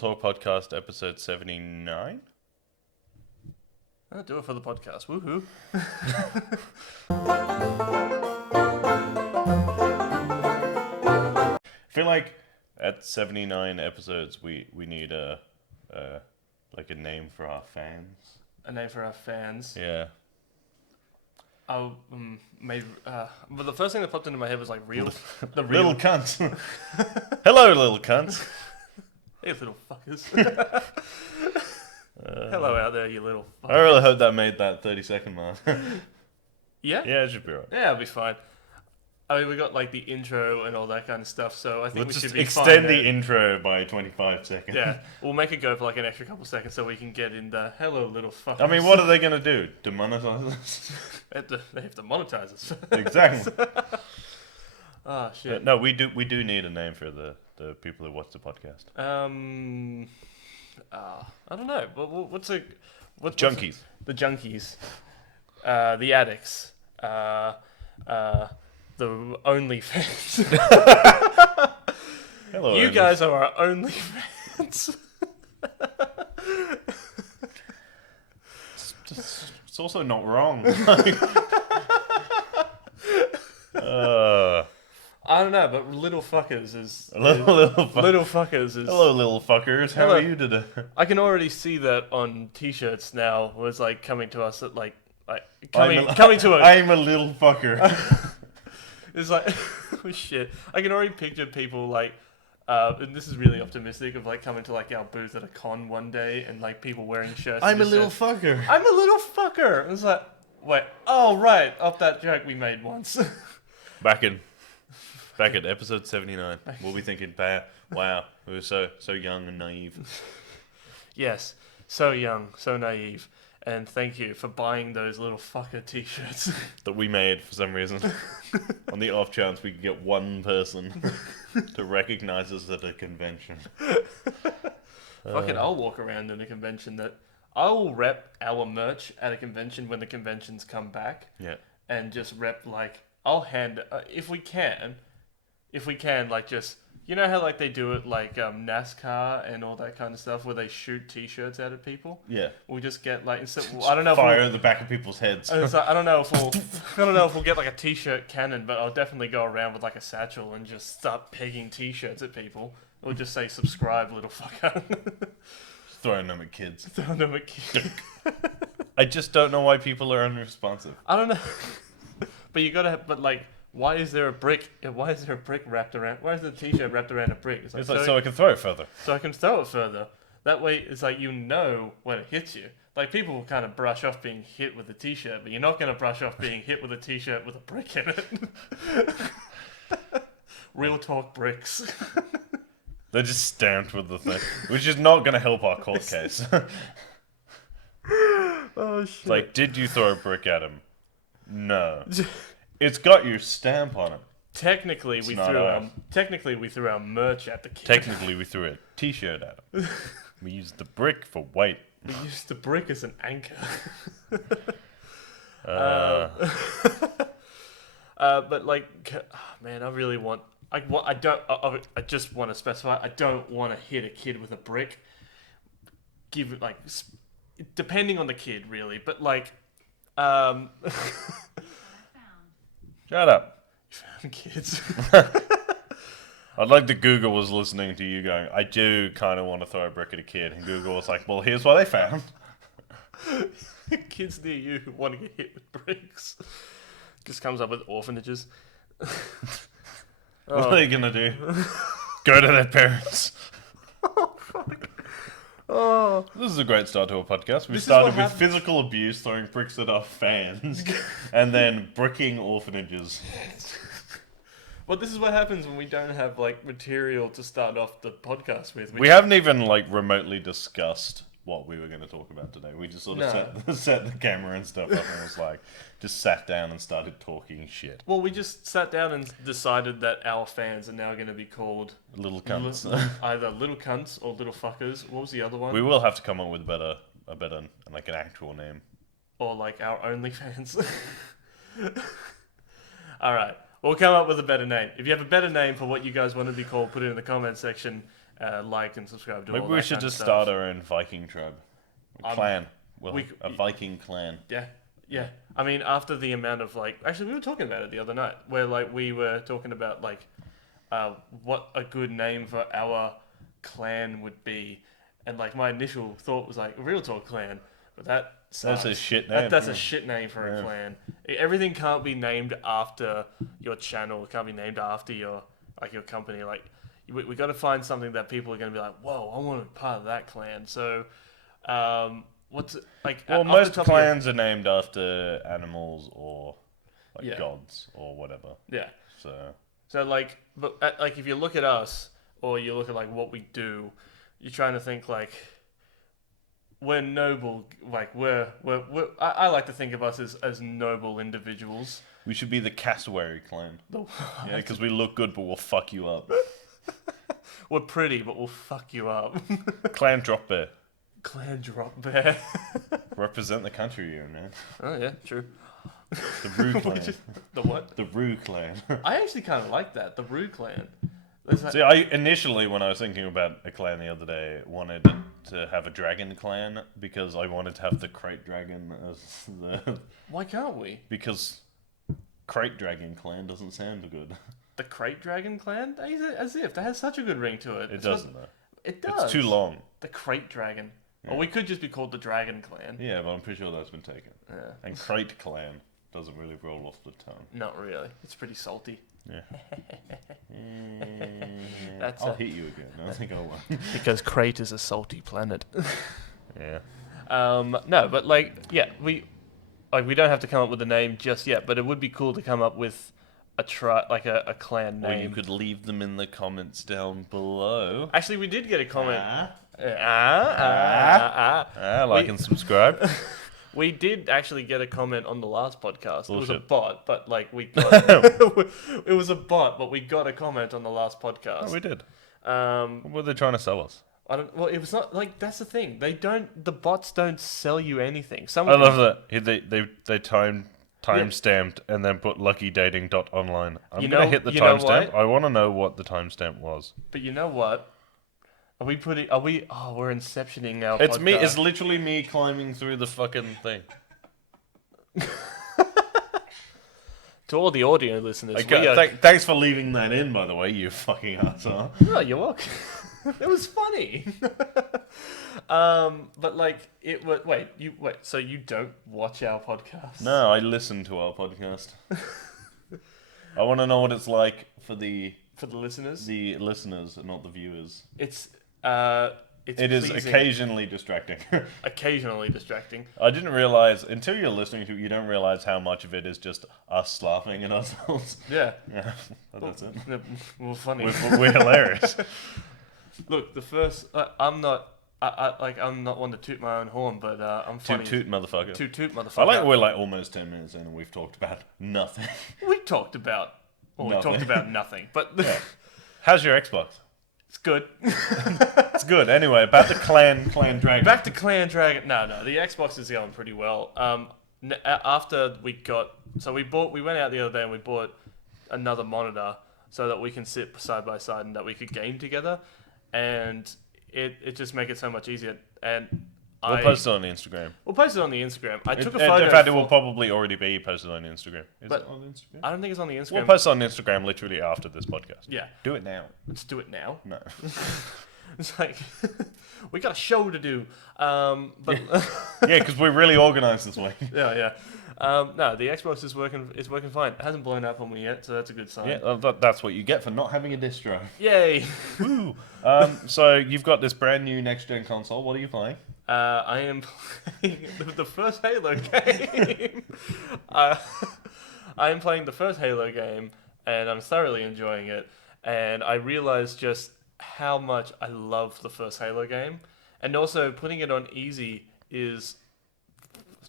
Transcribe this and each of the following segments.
Talk Podcast, episode 79. I'll do it for the podcast. Woohoo! I feel like at 79 episodes, we need a name for our fans. A name for our fans. Yeah. Oh, maybe. But the first thing that popped into my head was like real. The real Little cunts. Hello, little cunts. Hey, little fuckers. Hello out there, you little fuckers. I really hope that made that 30-second mark. Yeah? Yeah, it should be right. Yeah, it'll be fine. I mean, we got like the intro and all that kind of stuff, so I think we Let's should just be extend fine the intro by 25 seconds. Yeah, we'll make it go for like an extra couple seconds so we can get in the hello, little fuckers. I mean, what are they going to do? Demonetize us? They have to monetize us. Exactly. Oh, shit. No, we do need a name for the people who watch the podcast. I don't know. What's Junkies. The junkies. The addicts. The OnlyFans. Hello, You Andy. guys are our OnlyFans. It's also not wrong. I don't know, but little fuckers is Little fuckers is. Hello, little fuckers. How Hello. are you today? I can already see that on T-shirts now. Was like coming to us at coming to us. I'm a little fucker. It's like, oh shit. I can already picture people like, and this is really optimistic, of like coming to like our booth at a con one day and like people wearing shirts. I'm a that little said, fucker. I'm a little fucker. It's like, wait, oh right, off that joke we made once. Back at episode 79. We'll be thinking, wow, we were so young and naive. Yes, so young, so naive. And thank you for buying those little fucker T-shirts. That we made for some reason. On the off chance we could get one person to recognize us at a convention. Fuck it, I'll walk around in a convention that... I will rep our merch at a convention when the conventions come back. Yeah. And just rep, like... I'll hand... if we can, like, just... You know how, like, they do it, like, NASCAR and all that kind of stuff, where they shoot T-shirts out at people? Yeah. We'll just get, like... I don't know Fire at the back of people's heads. I don't know if we'll get like a T-shirt cannon, but I'll definitely go around with like a satchel and just start pegging T-shirts at people. Or just say subscribe, little fucker. Throwing them at kids. Throwing them at kids. I just don't know why people are unresponsive. I don't know. But you gotta. But like, why is there a brick? Why is there a brick wrapped around? Why is the T-shirt wrapped around a brick? It's like so I can throw it further. So I can throw it further. That way, it's like you know when it hits you. Like, people will kind of brush off being hit with a T-shirt, but you're not going to brush off being hit with a T-shirt with a brick in it. Real talk bricks. They're just stamped with the thing, which is not going to help our court case. Oh, shit. Like, did you throw a brick at him? No. It's got your stamp on it. Technically, we threw our merch at the kid. Technically, we threw a T-shirt at him. We used the brick for weight. We used the brick as an anchor. But like, man, I really want. I just want to specify. I don't want to hit a kid with a brick. Give it like, depending on the kid, really. But like, Shut up. kids. I'd like that Google was listening to you going, I do kind of want to throw a brick at a kid. And Google was like, well, here's what I found. Kids near you who want to get hit with bricks. Just comes up with orphanages. What are they going to do? Go to their parents. Oh, fuck. Oh. This is a great start to a podcast. We started with physical abuse, throwing bricks at our fans, and then bricking orphanages. Well, this is what happens when we don't have like material to start off the podcast with. We haven't even like remotely discussed what we were going to talk about today. We just sort of set the camera and stuff up and was like, just sat down and started talking shit. Well, we just sat down and decided that our fans are now going to be called Little cunts. Either little cunts or little fuckers. What was the other one? We will have to come up with a better, like an actual name. Or like our OnlyFans. All right. We'll come up with a better name. If you have a better name for what you guys want to be called, put it in the comment section. like and subscribe to Maybe all we that should kind of just stuff. start our own Viking tribe. Clan. Well, we- a Viking clan. Yeah. I mean, after the amount of like, actually, we were talking about it the other night, where like we were talking about like, what a good name for our clan would be, and like my initial thought was like Real Talk Clan, but that sucks. That's a shit name. That's a shit name for a clan. Everything can't be named after your channel. It can't be named after your company. Like we got to find something that people are going to be like, whoa, I want to be part of that clan. So, what's like? Well, off the most top of your- clans are named after animals or like gods or whatever. Yeah. So like, but like if you look at us or you look at like what we do, you're trying to think like we're noble. Like I like to think of us as noble individuals. we should be the Cassowary clan. Yeah, because we look good, but we'll fuck you up. We're pretty, but we'll fuck you up. Clan Drop Bear. Clan Drop Bear. Represent the country you're in, man. Oh yeah, true. The Roo clan. The what? The Roo clan. I actually kind of like that. The Roo clan. There's like, See, I initially, when I was thinking about a clan the other day, wanted to have a dragon clan because I wanted to have the crate dragon as the. why can't we? Because crate dragon clan doesn't sound good. The Crate Dragon clan? As if that has such a good ring to it. It doesn't though. It does. It's too long. The Crate Dragon. Yeah. Or we could just be called the Dragon Clan. Yeah, but I'm pretty sure that's been taken. Yeah. And crate clan doesn't really roll off the tongue. Not really. It's pretty salty. Yeah. That's I'll hit you again. I think I won. because Crate is a salty planet. Yeah. No, but like, yeah, we don't have to come up with a name just yet, but it would be cool to come up with a clan Or name. you could leave them in the comments down below. Actually, we did get a comment. Like and subscribe. We did actually get a comment on the last podcast. Bullshit. It was a bot, but like we got it was a bot, but we got a comment on the last podcast. Oh, we did. Um, What were they trying to sell us? I don't. Well, it was not like that's the thing. They don't. The bots don't sell you anything. I love that. They time stamped and then put luckydating.online. I'm going to hit the timestamp. I want to know what the timestamp was. But you know what? Are we putting? Are we? Oh, we're inceptioning our. It's podcast. me. It's literally me climbing through the fucking thing. To all the audio listeners, Okay, thanks for leaving that in, by the way, you fucking asshole. Oh, you're welcome. It was funny. But like it was. Wait. So you don't watch our podcast? No, I listen to our podcast. I want to know what it's like for the listeners. The listeners, not the viewers. It is pleasing. occasionally distracting. Occasionally distracting. I didn't realize until you're listening to it, you don't realize how much of it is just us laughing at ourselves. Yeah. Yeah, that's it. Well, funny. We're hilarious. Look, the first. I'm not one to toot my own horn, but I'm funny. Toot motherfucker. Toot motherfucker. I like we're like almost 10 minutes in and we've talked about nothing. We talked about nothing, but Yeah. How's your Xbox? it's good. It's good. Anyway, about the clan dragon. Back to Clan Dragon. No, the Xbox is going pretty well. After we went out the other day and we bought another monitor so that we can sit side by side and that we could game together, and it just make it so much easier. And We'll post it on the Instagram. We'll post it on the Instagram. I took a photo. In fact, it will probably already be posted on the Instagram. Is it on the Instagram? I don't think it's on the Instagram. We'll post it on Instagram literally after this podcast. Yeah. Do it now. Let's do it now. No. It's like we got a show to do. But Yeah, because we're really organised this week. yeah. No, the Xbox is working. It's working fine. It hasn't blown up on me yet, so that's a good sign. Yeah, that's what you get for not having a disc drive. Yay! Woo! So you've got this brand new next gen console. What are you playing? I am playing the first Halo game. I am playing the first Halo game, and I'm thoroughly enjoying it. And I realized just how much I love the first Halo game, and also putting it on easy is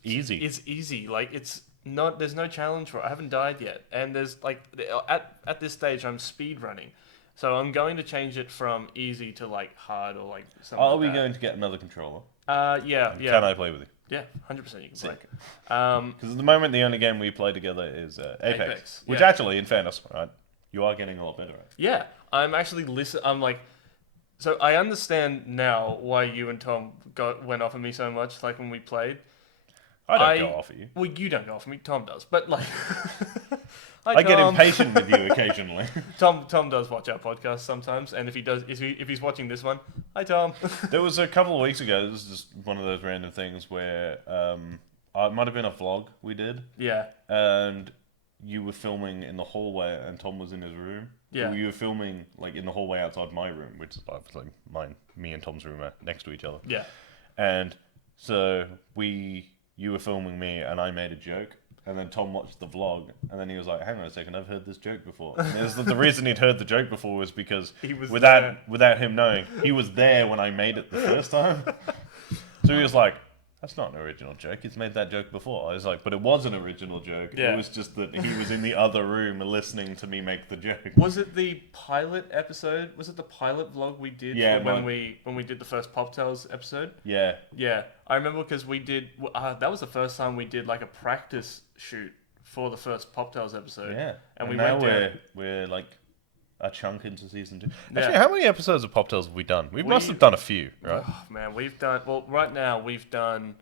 easy. It's easy. Like it's not. There's no challenge for it. I haven't died yet, and there's like at this stage I'm speed running. So I'm going to change it from easy to like hard or like something. Are like we that. going to get another controller? Yeah. Can I play with you? Yeah, 100% you can play. Because at the moment, the only game we play together is Apex. Which yeah. actually, in fairness, right, you are getting a lot better at. Yeah, I'm actually I'm like, So I understand now why you and Tom went off at me so much, like when we played. I don't go off at you. Well, you don't go off at me. Tom does, but like, hi, I get Tom. impatient with you occasionally. Tom does watch our podcast sometimes, and if he's watching this one, hi Tom. There was a couple of weeks ago. This is just one of those random things where it might have been a vlog we did. Yeah. And you were filming in the hallway, and Tom was in his room. Yeah. You were filming like in the hallway outside my room, which is obviously mine. Me and Tom's room are next to each other. Yeah. And so you were filming me, and I made a joke, and then Tom watched the vlog, and then he was like, "Hang on a second, I've heard this joke before." And the reason he'd heard the joke before was because he was without him knowing, he was there when I made it the first time. So he was like, "That's not an original joke. He's made that joke before." I was like, "But it was an original joke. Yeah. It was just that he was in the other room listening to me make the joke." Was it the pilot episode? Was it the pilot vlog we did? Yeah, when we did the first Pop Tales episode. Yeah. Yeah, I remember because we did. That was the first time we did like a practice shoot for the first Pop Tales episode. Yeah. and we now went down. we're like a chunk into season 2. Yeah. Actually, how many episodes of Pop Tales have we done? We must have done a few, right? Oh, man, we've done. Well, right now we've done.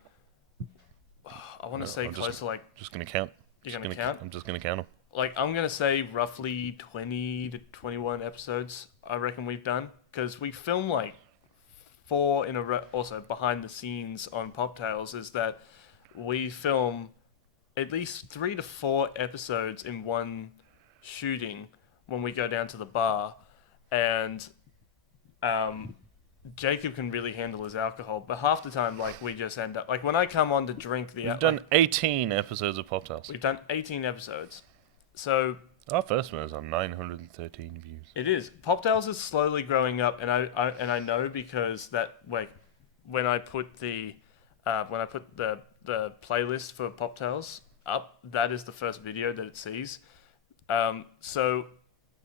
I want to say I'm close to like. Just gonna count. You're gonna count? I'm just gonna count them. Like I'm gonna say roughly 20 to 21 episodes. I reckon we've done because we film like 4 in a row. Also behind the scenes on Pop Tales is that we film at least 3 to 4 episodes in one shooting when we go down to the bar, and Jacob can really handle his alcohol, but half the time, like, we just end up... Like, when I come on to drink the... We've done 18 episodes of Pop Tales. We've done 18 episodes. So... Our first one is on 913 views. It is. Pop Tales is slowly growing up, and I know because that... Like, when I put the playlist for Pop Tales up, that is the first video that it sees. So,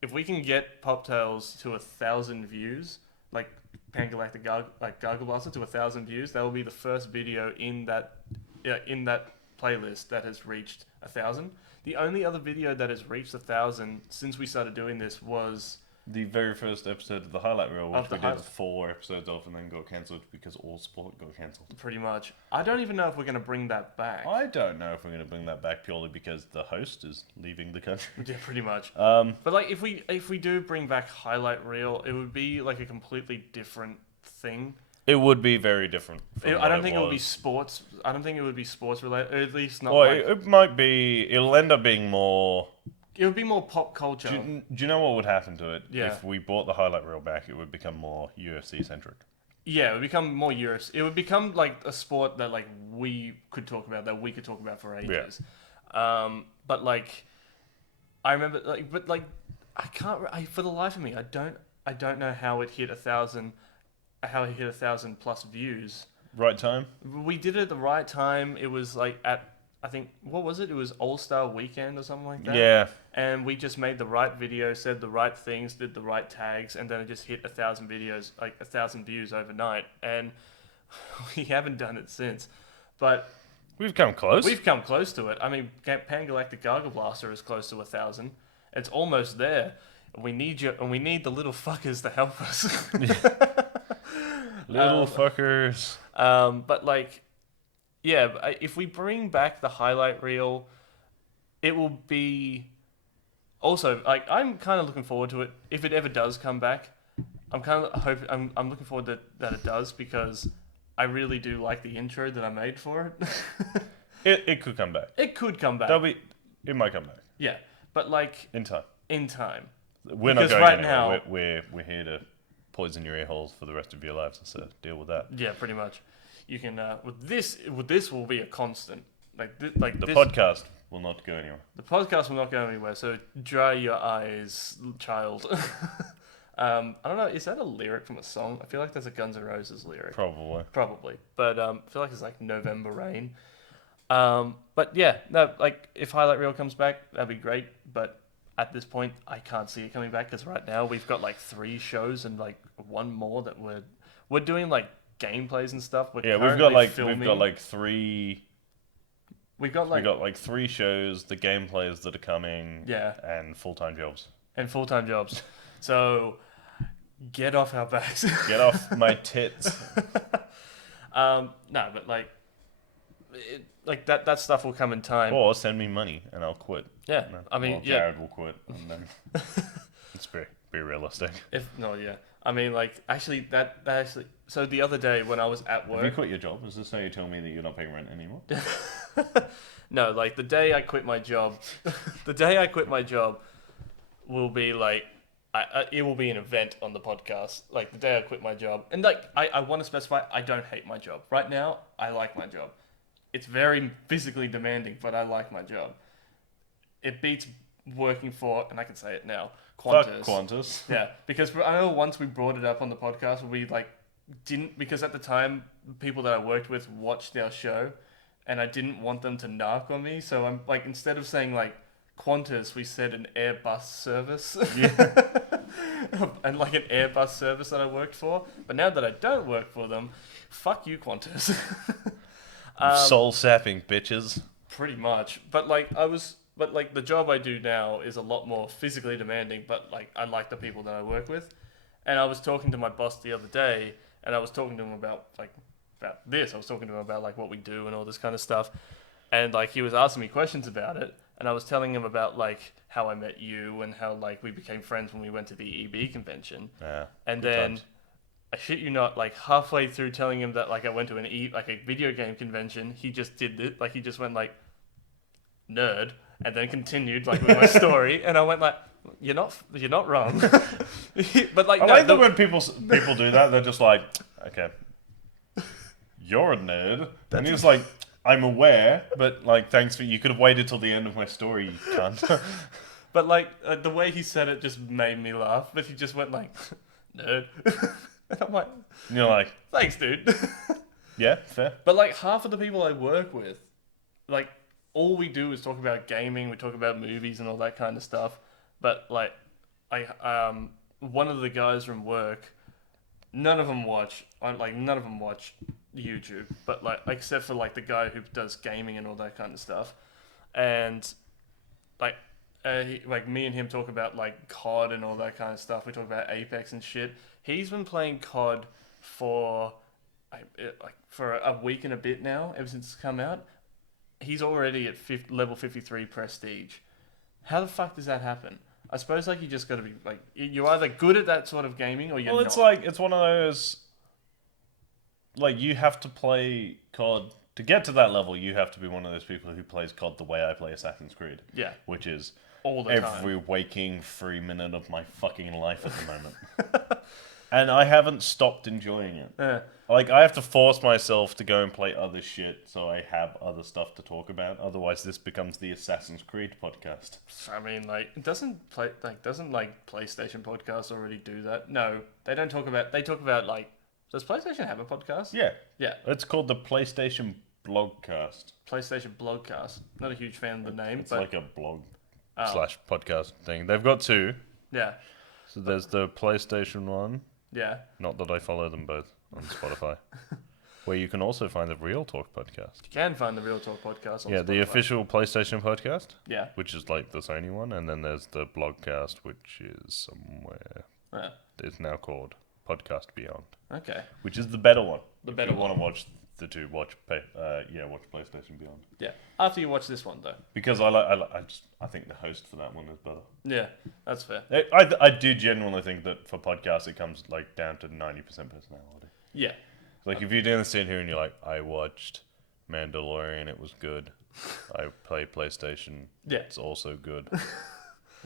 if we can get Pop Tales to 1,000 views... Like Pangalactic Gargle Blaster to 1,000 views. That will be the first video in that playlist that has reached 1,000. The only other video that has reached 1,000 since we started doing this was the very first episode of the highlight reel, which we did highlight. 4 episodes of, and then got cancelled because all sport got cancelled. Pretty much. I don't even know if we're going to bring that back. I don't know if we're going to bring that back purely because the host is leaving the country. Yeah, pretty much. But like, if we do bring back highlight reel, it would be like a completely different thing. It would be very different. I don't think it would be sports. I don't think it would be sports related. Or at least not. Well, like, it might be. It'll end up being more. It would be more pop culture. Do you know what would happen to it? Yeah. If we brought the highlight reel back, it would become more UFC centric. Yeah, it would become more Euros. It would become like a sport that like we could talk about for ages. Yeah. But like, I remember like, but like, I can't. For the life of me, I don't know how it hit 1,000. How it hit 1,000 plus views. Right time. We did it at the right time. It was like at. I think, what was it? It was All-Star Weekend or something like that. Yeah. And we just made the right video, said the right things, did the right tags, and then it just hit 1,000 videos, like 1,000 views overnight. And we haven't done it since. But we've come close. We've come close to it. I mean, Pangalactic Gargle Blaster is close to 1,000. It's almost there. We need you, and we need the little fuckers to help us. Little fuckers. But like, yeah, if we bring back the highlight reel, it will be. Also, like, I'm kind of looking forward to it. If it ever does come back, I'm kind of hoping. I'm looking forward that it does because I really do like the intro that I made for it. It could come back. It could come back. It might come back. Yeah, but like in time. In time. We're not going right anywhere. Now. We're here to poison your ear holes for the rest of your lives. So deal with that. Yeah, pretty much. You can with this will be a constant. Like the podcast will not go anywhere. The podcast will not go anywhere. So dry your eyes, child. I don't know. Is that a lyric from a song? I feel like that's a Guns N' Roses lyric. Probably. But I feel like it's like November Rain. But yeah, no. Like if highlight reel comes back, that'd be great. But at this point, I can't see it coming back because right now we've got like 3 shows and like 1 more that we're doing like gameplays and stuff. We've got like 3. We got like 3 shows, the gameplays that are coming, yeah, and full-time jobs. So Get off our backs. Get off my tits. No, but like, that stuff will come in time. Or send me money and I'll quit. Yeah, No, I mean, well, yeah. Jared will quit, and then it's be realistic. If no, yeah. I mean, like, actually, that actually. So the other day when I was at Have you work, quit your job? Is this how you tell me that you're not paying rent anymore? no, like the day I quit my job, the day I quit my job will be like, it will be an event on the podcast. Like the day I quit my job, and like I want to specify, I don't hate my job right now. I like my job. It's very physically demanding, but I like my job. It beats working for, and I can say it now, Qantas. Fuck Qantas. Yeah, because I know once we brought it up on the podcast, we like didn't, because at the time people that I worked with watched our show, and I didn't want them to narc on me. So I'm like, instead of saying like Qantas, we said an Airbus service. Yeah. And like an Airbus service that I worked for. But now that I don't work for them, fuck you, Qantas. Soul sapping bitches. Pretty much. But like the job I do now is a lot more physically demanding, but like I like the people that I work with. And I was talking to my boss the other day, and I was talking to him about this. I was talking to him about like what we do and all this kind of stuff. And like he was asking me questions about it, and I was telling him about like how I met you and how like we became friends when we went to the EB convention. Yeah. And good then times. I shit you not, like halfway through telling him that like I went to like a video game convention, he just did it. Like he just went like nerd, and then continued like with my story, and I went like, you're not wrong. But like, I no, like that when people do that. They're just like, okay, you're a nerd, and he's like, I'm aware, but like, thanks for, you could have waited till the end of my story, you cunt. But like the way he said it just made me laugh. But he just went like, nerd, and I'm like, And you're like, thanks, dude. yeah, fair. But like half of the people I work with, like all we do is talk about gaming. We talk about movies and all that kind of stuff. But like, one of the guys from work, none of them watch YouTube. But like, except for like the guy who does gaming and all that kind of stuff, and like, like me and him talk about like COD and all that kind of stuff. We talk about Apex and shit. He's been playing COD for for a week and a bit now, ever since it's come out. He's already at level 53 prestige. How the fuck does that happen? I suppose like you just got to be like, you're either good at that sort of gaming or you're not. Well, it's like, it's one of those, like, you have to play COD to get to that level. You have to be one of those people who plays COD the way I play Assassin's Creed. Yeah. Which is All the every time. waking free minute of my fucking life at the moment. And I haven't stopped enjoying it. Yeah. Like, I have to force myself to go and play other shit so I have other stuff to talk about. Otherwise, this becomes the Assassin's Creed podcast. I mean, like, doesn't PlayStation podcasts already do that? No, they don't talk about. They talk about like, does PlayStation have a podcast? Yeah. Yeah. It's called the PlayStation Blogcast. PlayStation Blogcast. Not a huge fan of the name, It's but like a blog Oh. / podcast thing. They've got two. yeah, So there's the PlayStation one. yeah. Not that I follow them both on Spotify. Where you can also find the Real Talk podcast. You can find the Real Talk podcast on Yeah, Spotify. the official PlayStation podcast, Yeah. which is like the Sony one, and then there's the Blogcast, which is somewhere. Yeah. It's now called Podcast Beyond, Okay. which is the better one. The If better you one. want to watch the two, watch PlayStation Beyond. Yeah. After you watch this one, though. Because I think the host for that one is better. Yeah, that's fair. I do genuinely think that for podcasts it comes like down to 90% personality. Yeah. Like if you're doing the sit here and you're like, I watched Mandalorian, it was good. I play PlayStation, Yeah. it's also good.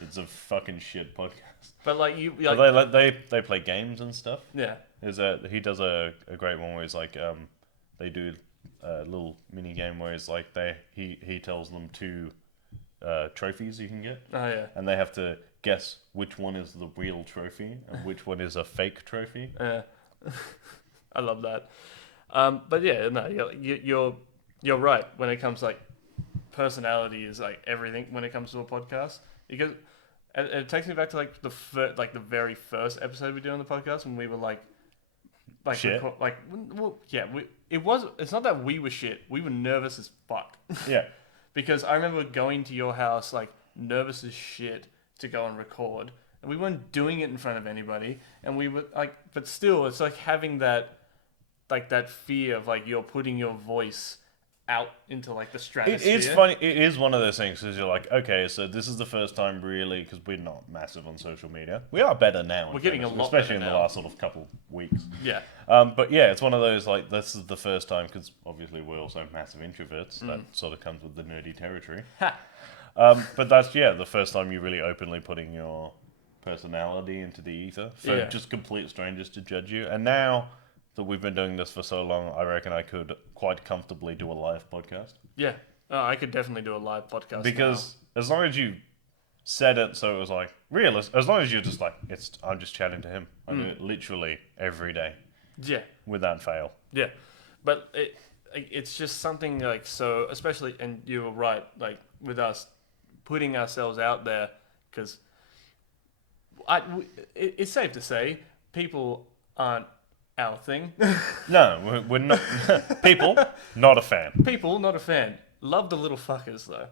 It's a fucking shit podcast. But like you, But they play games and stuff. yeah. He does a great one where he's like they do a little mini game where it's like he tells them two trophies you can get, Oh yeah. and they have to guess which one is the real trophy and which one is a fake trophy. Yeah. I love that. But yeah, no, you're right when it comes like personality is like everything when it comes to a podcast, because it takes me back to like the very first episode we did on the podcast when we were like Shit. It's not that we were shit, we were nervous as fuck. Yeah. Because I remember going to your house like nervous as shit to go and record, and we weren't doing it in front of anybody, and we were like, but still, it's like having that, like that fear of like you're putting your voice out into like the stratosphere. It's funny. It is one of those things because you're like, okay, so this is the first time really because we're not massive on social media. We are better now. We're getting a lot especially better in the now. last sort of couple weeks. Yeah. But yeah, it's one of those like this is the first time because obviously we're also massive introverts. That sort of comes with the nerdy territory. But that's the first time you're really openly putting your personality into the ether for just complete strangers to judge you. And now that we've been doing this for so long, I reckon I could quite comfortably do a live podcast. Yeah. Oh, I could definitely do a live podcast Because as long as you said it so it was like real, as long as you're just like, I'm just chatting to him. I do it literally every day. Yeah. Without fail. Yeah. But it's just something like so, especially, and you were right, like with us putting ourselves out there, because it's safe to say people aren't our thing. No, we're not. People, not a fan. People, not a fan. Love the little fuckers though.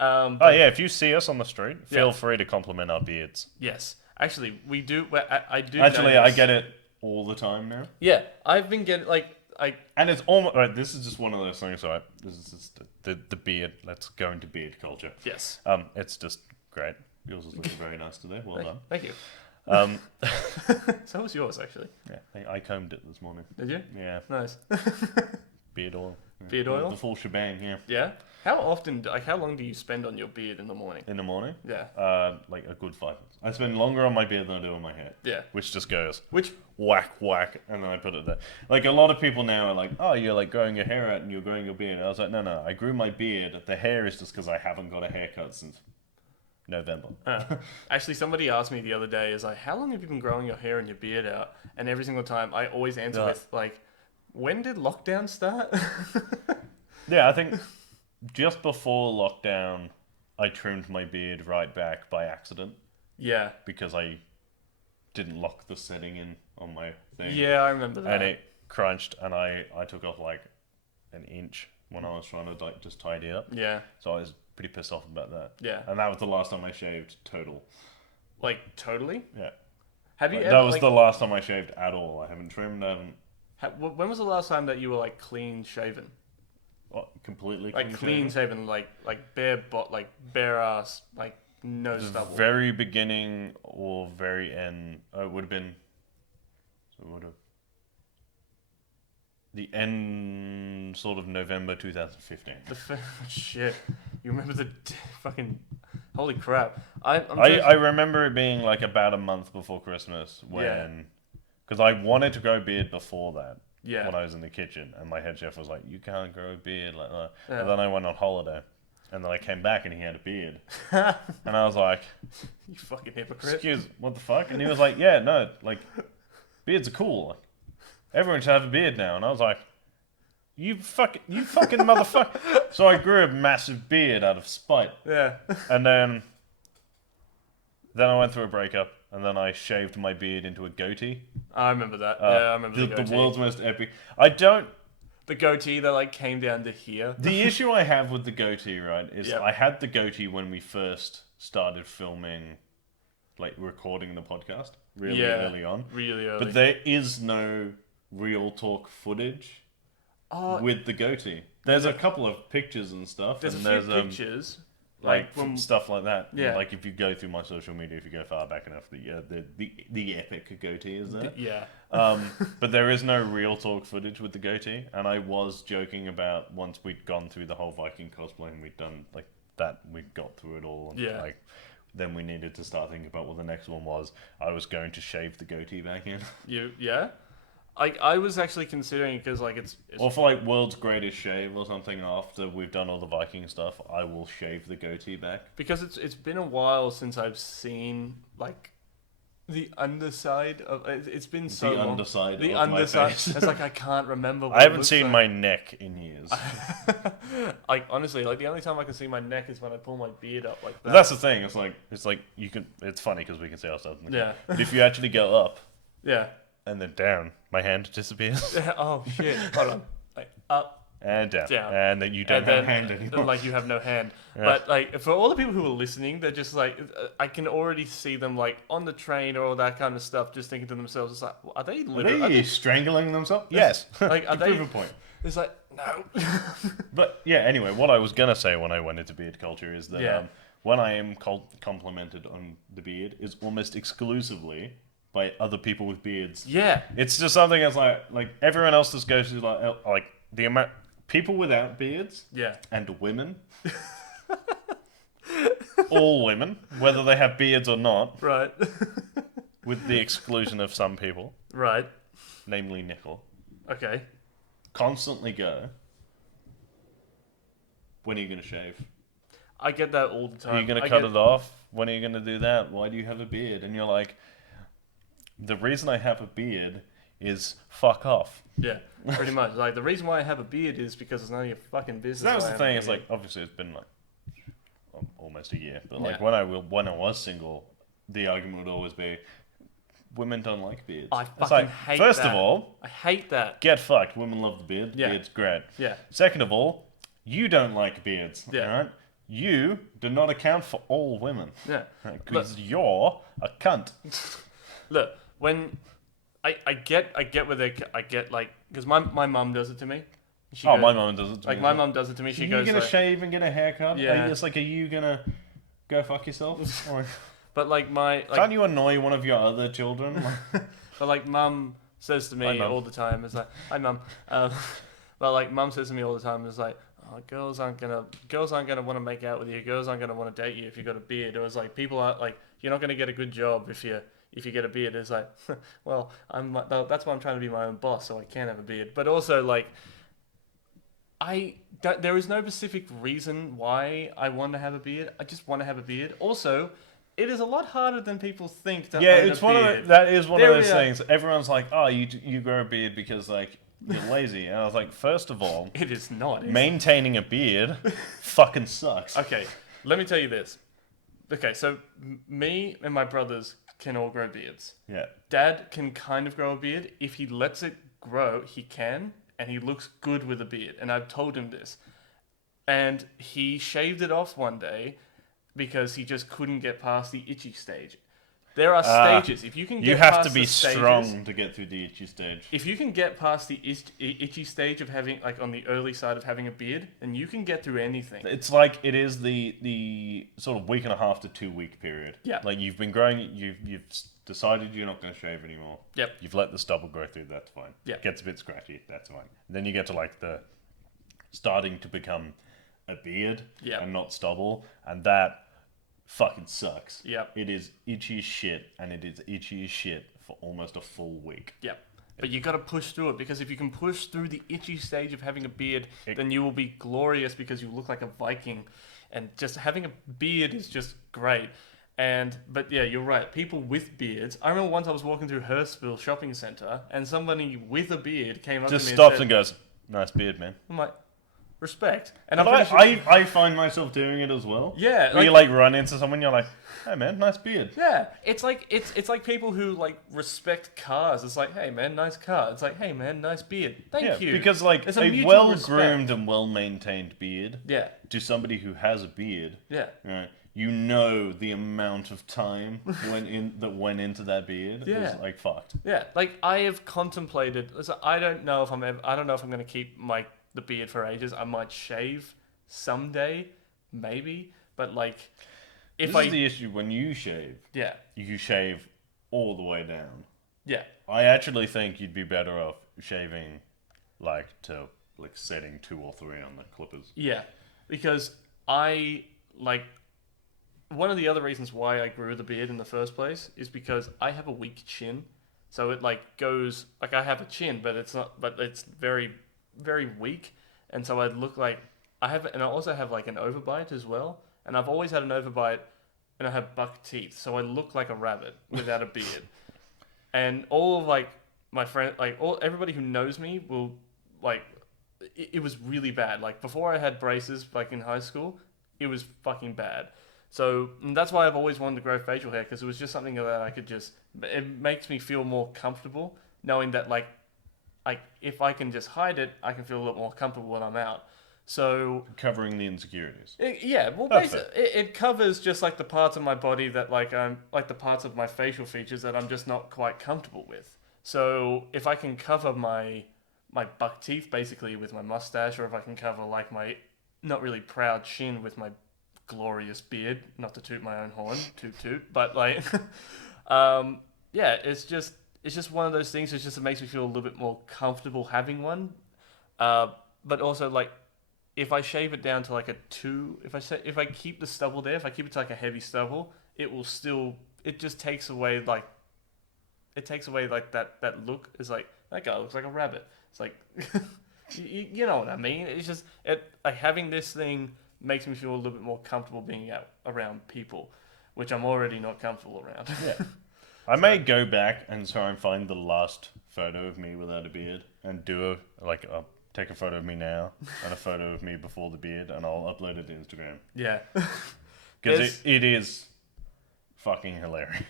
If you see us on the street, feel free to compliment our beards. Yes, actually, we do. I do. Actually, notice. I get it all the time now. Yeah, I've been getting and it's almost right. This is just one of those things. Right, this is just the beard. Let's go into beard culture. Yes. It's just great. Yours is looking very nice today. Well done. Thank you. So was yours actually. Yeah, I combed it this morning. Did you? Yeah, Nice. beard oil. Beard oil? The full shebang. Yeah. Yeah. How often? How long do you spend on your beard in the morning? In the morning. Yeah. Like a good 5 minutes. I spend longer on my beard than I do on my hair. Yeah. Which just goes Which? whack, whack, and then I put it there. Like, a lot of people now are like, oh, you're, like, growing your hair out and you're growing your beard. And I was like, no, I grew my beard. The hair is just because I haven't got a haircut since November. Actually, somebody asked me the other day, is like, how long have you been growing your hair and your beard out? And every single time, I always answer with, like, when did lockdown start? Yeah, I think just before lockdown, I trimmed my beard right back by accident. Yeah. Because I didn't lock the setting in on my thing. Yeah, I remember that. And it crunched, and I took off like an inch when I was trying to like just tidy it up. Yeah. So I was pretty pissed off about that. Yeah. And that was the last time I shaved total. Like, totally? Yeah. Have you Like, ever, that was the last time I shaved at all. I haven't trimmed, I haven't... when was the last time that you were, like, clean shaven? completely Like, clean shaven, like bare ass, like, no stubble. Very beginning or very end. It would have been... So it would have... The end, sort of November 2015. Shit. You remember the fucking... Holy crap. I remember it being like about a month before Christmas when... Because I wanted to grow a beard before that. Yeah. When I was in the kitchen. And my head chef was like, you can't grow a beard like that. Yeah. And then I went on holiday. And then I came back and he had a beard. And I was like... You fucking hypocrite. Excuse, what the fuck? And he was like, yeah, no, like, beards are cool. Like, everyone should have a beard now. And I was like, you fucking motherfucker. So I grew a massive beard out of spite. Yeah. And then I went through a breakup, and then I shaved my beard into a goatee. I remember that. Yeah, I remember the goatee. The world's most epic. The goatee that like came down to here. The issue I have with the goatee, right, is I had the goatee when we first started filming, like recording the podcast, really early on. Really early. But there is no real talk footage with the goatee. There's a couple of pictures and stuff. There's and a few pictures. Like stuff like that. Yeah. Like if you go through my social media, if you go far back enough, the epic goatee is there. Yeah. But there is no real talk footage with the goatee. And I was joking about once we'd gone through the whole Viking cosplay and we'd done like that, we got through it all. And, Yeah. like, then we needed to start thinking about what the next one was. I was going to shave the goatee back in. Yeah. I was actually considering because like it's or for like world's greatest shave or something after we've done all the Viking stuff, I will shave the goatee back. Because it's been a while since I've seen like the underside of it's been so the long. Underside the of underside. my face. It's like I can't remember. What I haven't it seen looks my neck in years. like honestly, like the only time I can see my neck is when I pull my beard up like that. But that's the thing. It's like you can. It's funny because we can see ourselves. In the Yeah. But if you actually go up Yeah. and then down, my hand disappears. Oh shit! Hold on. Like up, and down, Down. and then you don't And have a then, hand anymore. like, you have no hand. Yeah. But, like, for all the people who are listening, they're just, like, I can already see them, like, on the train or all that kind of stuff, just thinking to themselves, it's like, are they Are literally... they strangling themselves? Yes. Like, are To they... prove a point. It's like, no. But yeah, anyway, what I was gonna say when I went into beard culture is that Yeah. when I am complimented on the beard is almost exclusively by other people with beards. Yeah. It's just something that's like everyone else just goes to like the amount people without beards Yeah. and women. All women, whether they have beards or not, Right. with the exclusion of some people, Right. namely Nickel, Okay. constantly go, when are you going to shave? I get that all the time. Are you going to cut it off? When are you going to do that? Why do you have a beard? And you're like, the reason I have a beard is fuck off. Yeah, pretty much. Like, the reason why I have a beard is because it's none of your fucking business. So that was why I the have a thing. It's beard. like, obviously it's been like almost a year, but like Yeah. when I was single, the argument would always be, women don't like beards. I It's fucking like, hate first that. of all, I hate that. get fucked. Women love the beard. Yeah. Beard's great. Yeah. Second of all, you don't like beards. Yeah. Alright? You do not account for all women. Yeah. Because you're a cunt. Look, when I get where I get, like, because my mum does it to me. She Oh, goes- my mum does it to Like, me. my mum does it to me. She Are you goes gonna like, shave and get a haircut? Yeah. It's like, are you gonna go fuck yourself? Or but like my can't like, you annoy one of your other children? but like mum says to Hi, me Mum. all the time, it's like, hi mum. But like mum says to me all the time, it's like, oh, girls aren't gonna want to make out with you. Girls aren't gonna want to date you if you got a beard. Or it's like, people aren't like, you're not gonna get a good job if you get a beard. It's like, well, that's why I'm trying to be my own boss, so I can have a beard. But also like, there is no specific reason why I want to have a beard. I just want to have a beard. Also, it is a lot harder than people think to Yeah, own it's a one beard. of that is one There of we those are. things. Everyone's like, oh, you grow a beard because like you're lazy, and I was like, first of all, It is not. It's- maintaining a beard fucking sucks. Okay, let me tell you this. Okay, so me and my brothers can all grow beards. Yeah, Dad can kind of grow a beard. If he lets it grow, he can, and he looks good with a beard. And I've told him this. And he shaved it off one day because he just couldn't get past the itchy stage. There are stages. If you can get you have past to be the stages, strong to get through the itchy stage. if you can get past the itchy stage of having, like, on the early side of having a beard, then you can get through anything. It's like it is the sort of week and a half to 2 week period. Yeah. Like you've been growing, you've decided you're not going to shave anymore. Yep. You've let the stubble grow through. That's fine. Yep. Gets a bit scratchy. That's fine. Then you get to like the starting to become a beard Yep. and not stubble, and that fucking sucks. Yep. It is itchy as shit, and it is itchy as shit for almost a full week. Yep. But you got to push through it, because if you can push through the itchy stage of having a beard, It- then you will be glorious because you look like a Viking, and just having a beard is just great. But yeah, you're right. People with beards. I remember once I was walking through Hurstville Shopping Centre, and somebody with a beard came up Just to me stops and and said, goes, "Nice beard, man." I'm like, respect. And But I'm pretty sure, I find myself doing it as well. Yeah, Where you like- like run into someone, you're like, "Hey man, nice beard." yeah, it's like people who like respect cars. It's like, hey man, nice car. It's like, hey man, nice beard. Thank Yeah, you. because like It's a mutual well-groomed respect. and well-maintained beard Yeah, to somebody who has a beard, yeah. you know the amount of time that went into that beard Yeah. is like fucked. Yeah, like I have contemplated. Listen, I don't know if I'm going to keep the beard for ages. I might shave someday, maybe. But like, if This is the issue when you shave. yeah, You shave all the way down. yeah, I actually think you'd be better off shaving, like setting 2 or 3 on the clippers. yeah, because I like. One of the other reasons why I grew the beard in the first place is because I have a weak chin, so it like goes like I have a chin, but it's very, very weak, and so I look like and I also have like an overbite as well, and I've always had an overbite, and I have buck teeth, so I look like a rabbit without a beard, and all of like my friend, like everybody who knows me will like, it was really bad. Like before I had braces, like in high school, it was fucking bad. So that's why I've always wanted to grow facial hair, because it was just something that I could just. It makes me feel more comfortable knowing that like like if I can just hide it, I can feel a lot more comfortable when I'm out. So Covering the insecurities. well, That's basically, it covers just like the parts of my body that like I'm like the parts of my facial features that I'm just not quite comfortable with. So if I can cover my buck teeth basically with my mustache, or if I can cover like my not really proud chin with my glorious beard, not to toot my own horn, toot toot, but like, yeah, it's just one of those things. It's just it makes me feel a little bit more comfortable having one. But also like if I shave it down to like a 2, if I keep the stubble there, if I keep it to like a heavy stubble, it just takes away like that look. It's like that guy looks like a rabbit. It's like you know what I mean. It's just like having this thing makes me feel a little bit more comfortable being out around people, which I'm already not comfortable around. Yeah. I may go back and try and find the last photo of me without a beard and take a photo of me now and a photo of me before the beard, and I'll upload it to Instagram. Yeah. Because it is fucking hilarious.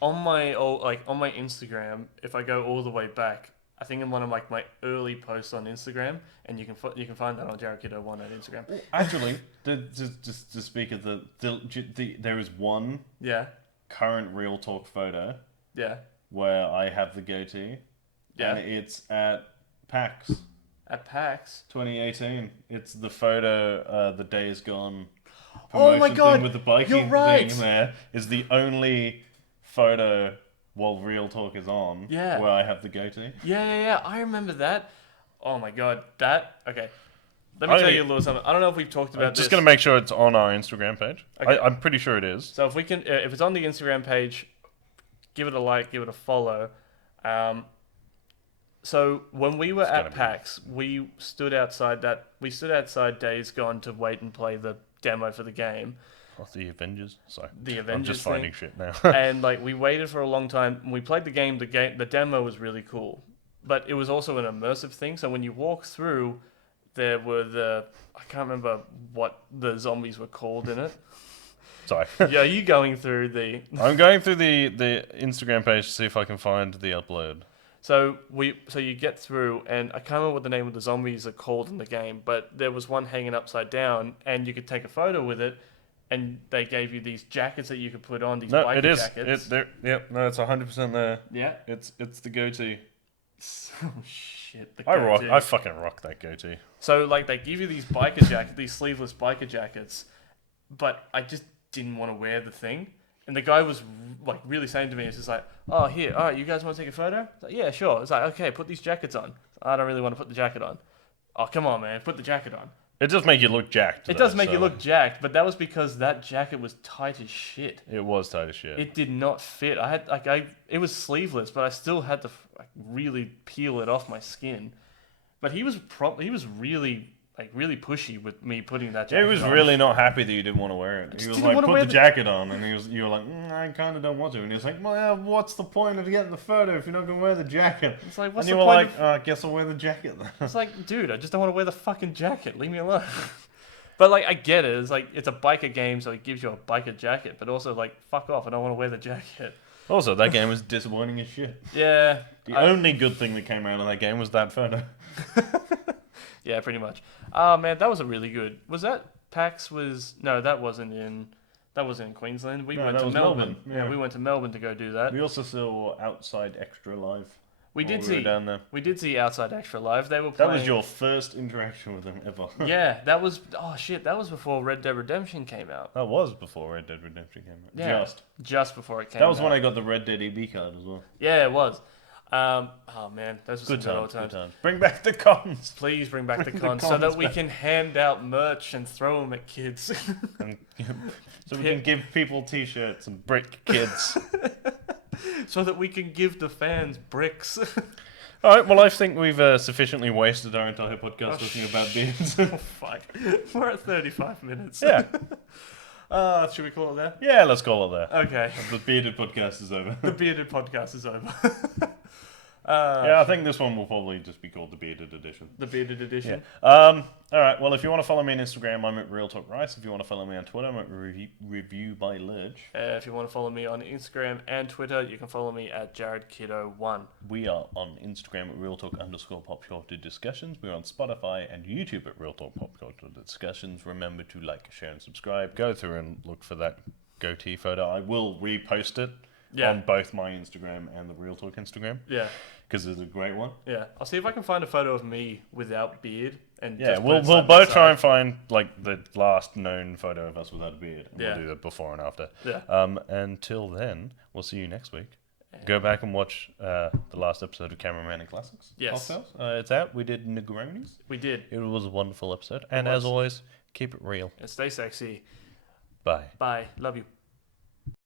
On my Instagram, if I go all the way back, I think in one of like my early posts on Instagram, and you can find that on JaredKiddo1 on Instagram. Actually, to speak of there is one current Real Talk photo where I have the goatee, and it's at PAX. At PAX 2018. It's the photo, the Day Is Gone Oh my God, thing with the biking you're right. thing there is the only photo while Real Talk is on where I have the goatee. Yeah. I remember that. Oh my God, okay. Let me tell you a little something. I don't know if we've talked about this. Just going to make sure it's on our Instagram page. Okay. I'm pretty sure it is. So if it's on the Instagram page, give it a like, give it a follow. So when we were at PAX, we stood outside Days Gone to wait and play the demo for the game. Oh, the Avengers. Sorry, the Avengers. I'm just finding shit now. And like we waited for a long time. We played the game. The demo was really cool, but it was also an immersive thing. So when you walk through, there were I can't remember what the zombies were called in it. Sorry. Yeah, are you going through the? I'm going through the Instagram page to see if I can find the upload. So you get through, and I can't remember what the name of the zombies are called in the game, but there was one hanging upside down, and you could take a photo with it, and they gave you these jackets that you could put on, these biker jackets. It's 100% there. Yeah. It's the goatee. Oh shit! I fucking rock that goatee. So like they give you these biker jackets, these sleeveless biker jackets, but I just didn't want to wear the thing. And the guy was like really saying to me, it's just like, oh, here, all right, you guys want to take a photo? I was like, yeah, sure. It's like, okay, put these jackets on. I don't really want to put the jacket on. Oh, come on, man, put the jacket on. It does make you look jacked. It does make you look jacked, but that was because that jacket was tight as shit. It was tight as shit. It did not fit. It was sleeveless, but I still had to really peel it off my skin. But he was really pushy with me putting that jacket on. He was really not happy that you didn't want to wear it. He was like, put the jacket on. And you were like, I kind of don't want to. And he was like, well, what's the point of getting the photo if you're not going to wear the jacket? It's like, what's the point? And you were like, I guess I'll wear the jacket then. It's like, dude, I just don't want to wear the fucking jacket. Leave me alone. But like, I get it. It's like, it's a biker game, so it gives you a biker jacket. But also, like, fuck off. I don't want to wear the jacket. Also, that game was disappointing as shit. Yeah. The only good thing that came out of that game was that photo. Yeah, pretty much. Oh man, that was a really good. Was that PAX? That wasn't in Queensland. We went to Melbourne. Yeah, we went to Melbourne to go do that. We also saw Outside Extra live. We did see down there. We did see Outside Extra live. They were playing. That was your first interaction with them ever. Yeah, that was. Oh shit, that was before Red Dead Redemption came out. That was before Red Dead Redemption came out. Yeah, just before it came out. That was when I got the Red Dead EB card as well. Yeah, it was. Oh man, those were good some times. Good times. Bring back the cons. Please bring back the cons so that we can hand out merch and throw them at kids. So we can give people T-shirts and brick kids. So that we can give the fans bricks. All right. Well, I think we've sufficiently wasted our entire podcast talking about beards. Oh fuck! We're at 35 minutes. Yeah. Should we call it there? Yeah, let's call it there. Okay. The bearded podcast is over. The bearded podcast is over. Yeah, I think this one will probably just be called the Bearded Edition. The bearded edition. All right. Well, if you want to follow me on Instagram, I'm at Real Talk Rice. If you want to follow me on Twitter, I'm at Review by Lurch. If you want to follow me on Instagram and Twitter, you can follow me at JaredKiddo1. We are on Instagram at Real Talk _Pop Culture Discussions. We're on Spotify and YouTube at Real Talk Pop Culture Discussions. Remember to like, share, and subscribe. Go through and look for that goatee photo. I will repost it on both my Instagram and the Real Talk Instagram. Yeah. Because it's a great one. Yeah. I'll see if I can find a photo of me without beard. And Yeah, just we'll put it side by both try side. and find like the last known photo of us without a beard. And Yeah. We'll do that before and after. Yeah. Until then, we'll see you next week. Go back and watch the last episode of Cameraman and Classics. Yes. It's out. We did Negronis. We did. It was a wonderful episode. And as always, keep it real. And stay sexy. Bye. Bye. Love you.